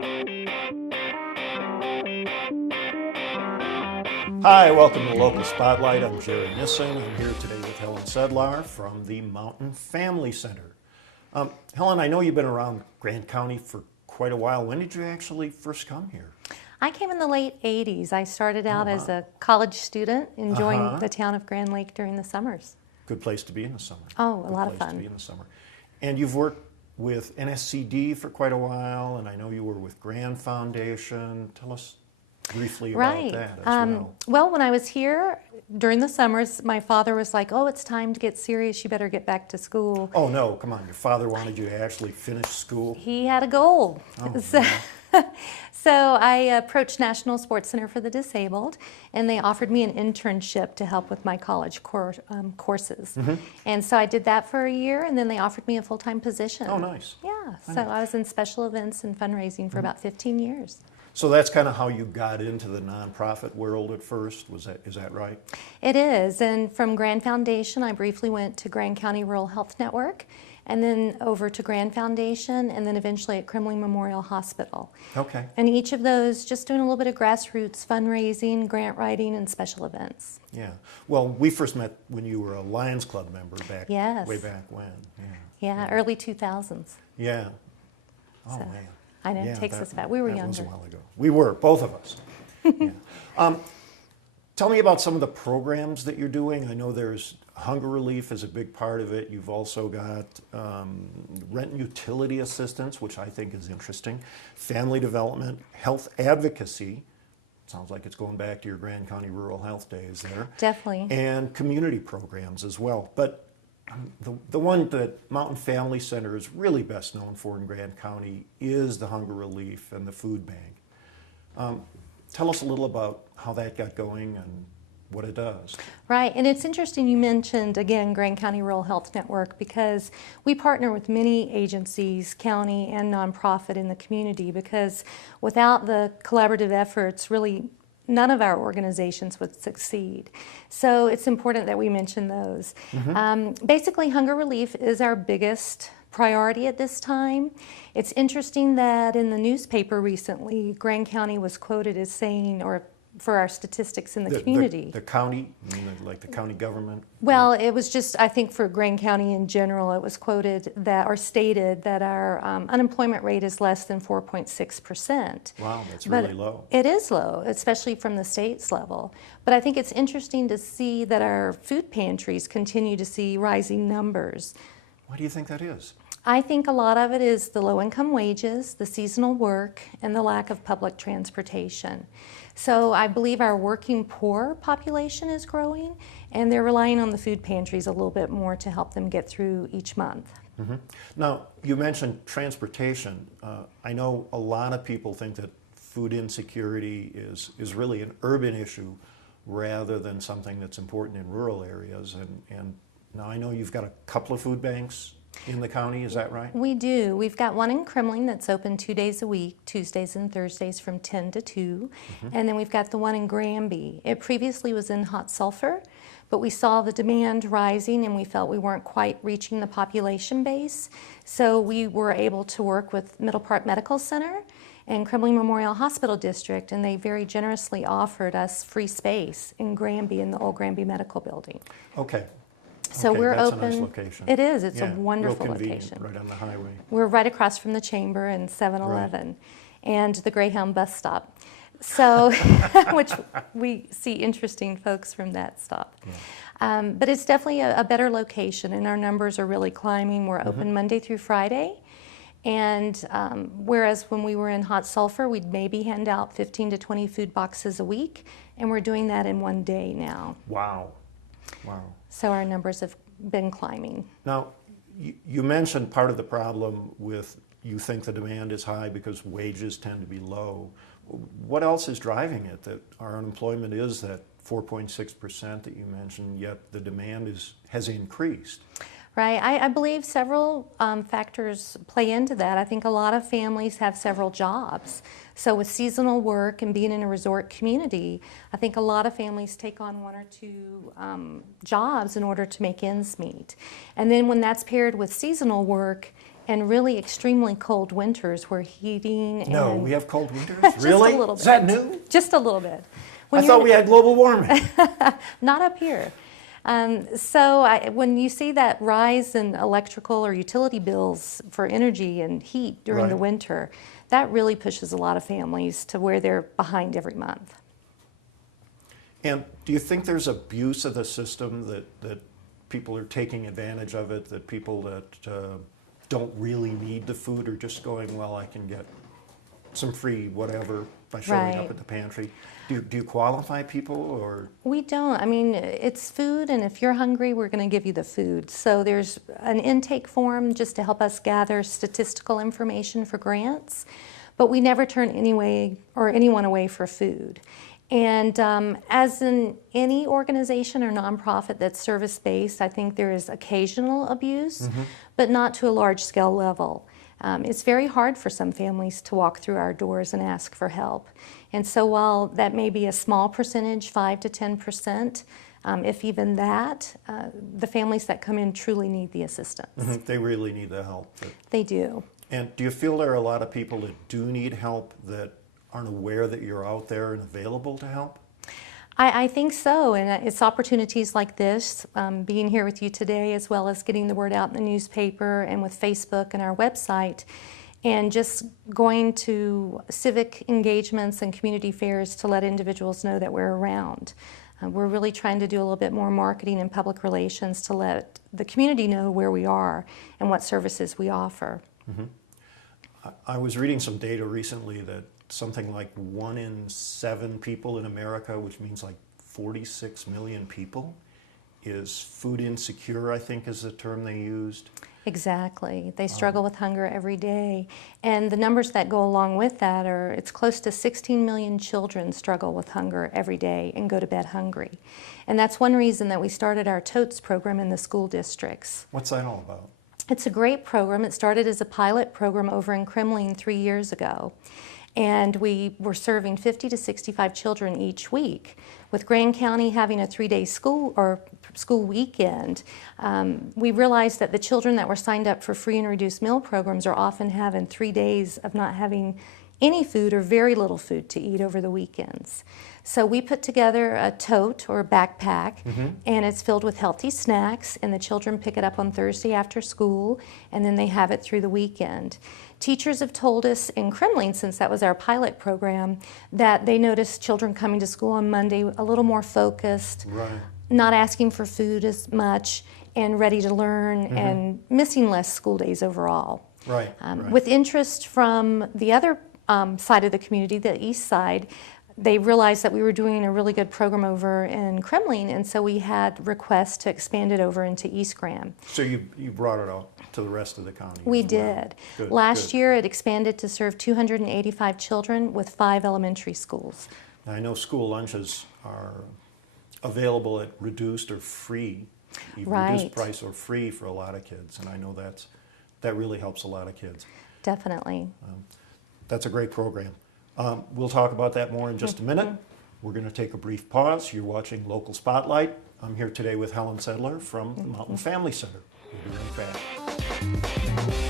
Hi, welcome to Local Spotlight. I'm Jerry Nissen. I'm here today with Helen Sedlar from the Mountain Family Center. Helen, I know you've been around Grant County for quite a while. When did you actually first come here? I came in the late 80s. I started out wow. as a college student, enjoying Uh-huh. the town of Grand Lake during the summers. Good place to be in the summer. Oh, a Good lot of place to fun. be in the summer. And you've worked with NSCD for quite a while, and I know you were with Grand Foundation. Tell us briefly about Right. that as well. Well, when I was here during the summers, my father was like, "Oh, it's time to get serious. You better get back to school." Oh no, come on. Your father wanted you to actually finish school? He had a goal. Oh, So, man. so I approached National Sports Center for the Disabled, and they offered me an internship to help with my college courses. Mm-hmm. And so I did that for a year, and then they offered me a full-time position. Oh, nice. Yeah, so Nice. I was in special events and fundraising for about 15 years. So that's kind of how you got into the nonprofit world at first. Is that right? It is, and from Grand Foundation, I briefly went to Grand County Rural Health Network, and then over to Grand Foundation, and then eventually at Kremling Memorial Hospital. Okay. And each of those, just doing a little bit of grassroots fundraising, grant writing, and special events. Yeah. Well, we first met when you were a Lions Club member back Yes. way back when. Yeah. Yeah, early 2000s. Yeah. Oh So, man. I know, it Yeah, takes that- us back. We were that was a younger. while ago. We were, both of us. Yeah. Tell me about some of the programs that you're doing. I know there's hunger relief is a big part of it. You've also got rent and utility assistance, which I think is interesting. Family development, health advocacy. Sounds like it's going back to your Grand County Rural Health days there. Definitely. And community programs as well. But the one that Mountain Family Center is really best known for in Grand County is the hunger relief and the food bank. Tell us a little about how that got going and what it does. Right, and it's interesting you mentioned, again, Grand County Rural Health Network, because we partner with many agencies, county and nonprofit in the community, because without the collaborative efforts, really none of our organizations would succeed. So it's important that we mention those. Basically, hunger relief is our biggest priority at this time. It's interesting that in the newspaper recently, Grand County was quoted as saying, or for our statistics in the community. The county, you mean like the county government? Well, it was just, I think for Grand County in general, it was quoted that, or stated that our unemployment rate is less than 4.6%. Wow, that's But really low. it is low, especially from the state's level. But I think it's interesting to see that our food pantries continue to see rising numbers. Why do you think that is? I think a lot of it is the low-income wages, the seasonal work, and the lack of public transportation. So I believe our working poor population is growing, and they're relying on the food pantries a little bit more to help them get through each month. Mm-hmm. Now, you mentioned transportation. I know a lot of people think that food insecurity is really an urban issue rather than something that's important in rural areas. And now I know you've got a couple of food banks in the county, is that right? We do. We've got one in Kremling that's open 2 days a week, Tuesdays and Thursdays from 10 to 2. And then we've got the one in Granby. It previously was in Hot Sulphur, but we saw the demand rising and we felt we weren't quite reaching the population base. So we were able to work with Middle Park Medical Center and Kremling Memorial Hospital District, and they very generously offered us free space in Granby in the old Granby Medical Building. Okay. So Okay, we're that's open. a nice location. It is. It's Yeah, a wonderful real convenient, location. right on the highway. We're right across from the Chamber and 7-Eleven and the Greyhound bus stop. So, which we see interesting folks from that stop. Yeah. But it's definitely a better location, and our numbers are really climbing. We're open Monday through Friday. And whereas when we were in Hot Sulphur, we'd maybe hand out 15 to 20 food boxes a week, and we're doing that in one day now. Wow. Wow. So our numbers have been climbing. Now, you mentioned part of the problem with you think the demand is high because wages tend to be low. What else is driving it, that our unemployment is that 4.6% that you mentioned, yet the demand has increased? Right. I believe several factors play into that. I think a lot of families have several jobs. So with seasonal work and being in a resort community, I think a lot of families take on one or two jobs in order to make ends meet. And then when that's paired with seasonal work and really extremely cold winters where heating and No, we have cold winters? just Really? a little bit. Is that new? Just a little bit. I thought we had global warming. Not up here. When you see that rise in electrical or utility bills for energy and heat during the Right. winter, that really pushes a lot of families to where they're behind every month. And do you think there's abuse of the system, that people are taking advantage of it, that people that don't really need the food are just going, well, I can get some free whatever by showing up Right. at the pantry? Do you qualify people, or? We don't. I mean, it's food, and if you're hungry, we're going to give you the food. So there's an intake form just to help us gather statistical information for grants, but we never turn anyone away for food. And as in any organization or nonprofit that's service-based, I think there is occasional abuse, but not to a large-scale level. It's very hard for some families to walk through our doors and ask for help. And so while that may be a small percentage, 5 to 10%, if even that, the families that come in truly need the assistance. They really need the help. They do. And do you feel there are a lot of people that do need help that aren't aware that you're out there and available to help? I think so, and it's opportunities like this, being here with you today, as well as getting the word out in the newspaper and with Facebook and our website, and just going to civic engagements and community fairs to let individuals know that we're around. We're really trying to do a little bit more marketing and public relations to let the community know where we are and what services we offer. I was reading some data recently that something like 1 in 7 people in America, which means like 46 million people, is food insecure, I think is the term they used. Exactly. They struggle with hunger every day. And the numbers that go along with that are, it's close to 16 million children struggle with hunger every day and go to bed hungry. And that's one reason that we started our TOTES program in the school districts. What's that all about? It's a great program. It started as a pilot program over in Kremlin 3 years ago. And we were serving 50 to 65 children each week. With Grand County having a 3-day school weekend, we realized that the children that were signed up for free and reduced meal programs are often having 3 days of not having any food or very little food to eat over the weekends. So we put together a tote or a backpack, and it's filled with healthy snacks, and the children pick it up on Thursday after school, and then they have it through the weekend. Teachers have told us in Kremlin, since that was our pilot program, that they noticed children coming to school on Monday a little more focused, Right. not asking for food as much, and ready to learn, and missing less school days overall. Right. With interest from the other side of the community, the east side, they realized that we were doing a really good program over in Kremlin, and so we had requests to expand it over into East Grand. So you brought it out to the rest of the county? We as well. did. Good, Last good. year it expanded to serve 285 children with 5 elementary schools. Now, I know school lunches are available at reduced or free, even reduced Right. price or free for a lot of kids, and I know that really helps a lot of kids. Definitely. That's a great program. We'll talk about that more in just a minute. We're going to take a brief pause. You're watching Local Spotlight. I'm here today with Helen Sedlar from the Mountain Family Center. We'll be right back.